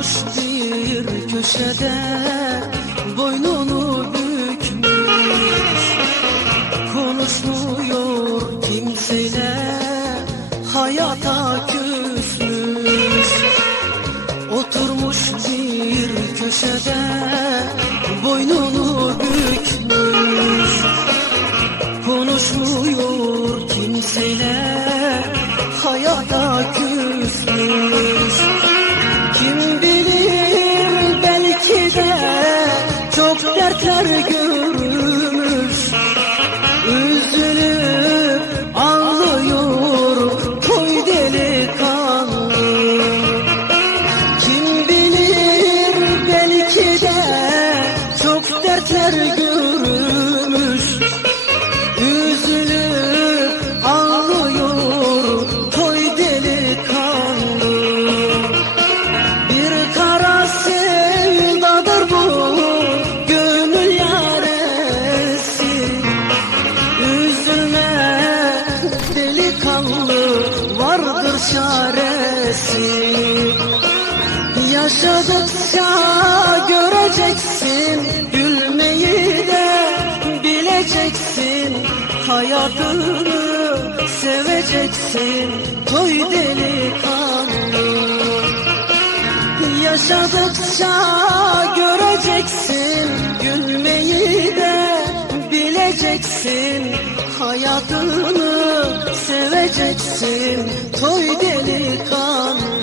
Oturmuş bir köşede boynunu bükmüş. Konuşmuyor kimseyle hayata küsmüş. Oturmuş bir köşede boynunu bükmüş. Konuşmuyor kimseyle hayata küsmüş belki çok dertler görmüş. Üzülüp ağlıyor toy delikanlı. Bir kara sevdadır bu gönül yaresi. Üzülme delikanlı vardır çaresi. Yaşadıkça göreceksin Gülmeyi de bileceksin. Hayatını seveceksin. Toy delikanlı. Yaşadıkça göreceksin. Gülmeyi de bileceksin. Hayatını seveceksin. Toy delikanlı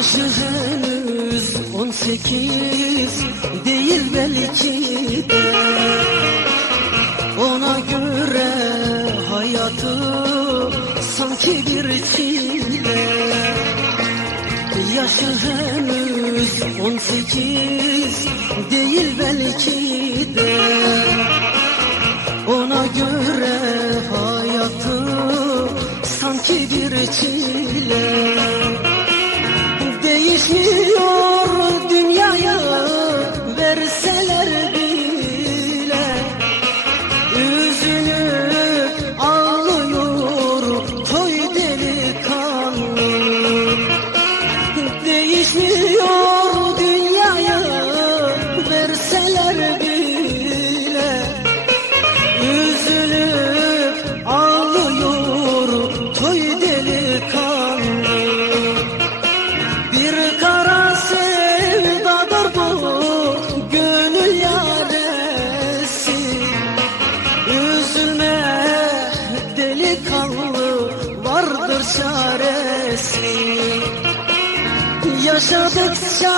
Yaşı henüz on sekiz değil belki de. Ona göre hayatı sanki bir çile. Yaşı henüz on sekiz değil belki de. Ona göre hayatı sanki bir çile never say çaresi. Yaşadıkça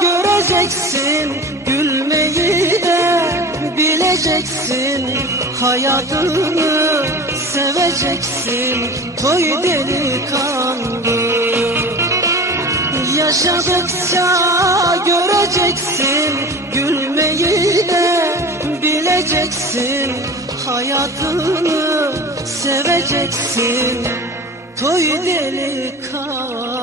göreceksin gülmeyi de bileceksin. Hayatını seveceksin toy delikanlı Yaşadıkça göreceksin Gülmeyi de bileceksin. Hayatını seveceksin Toy delikanlı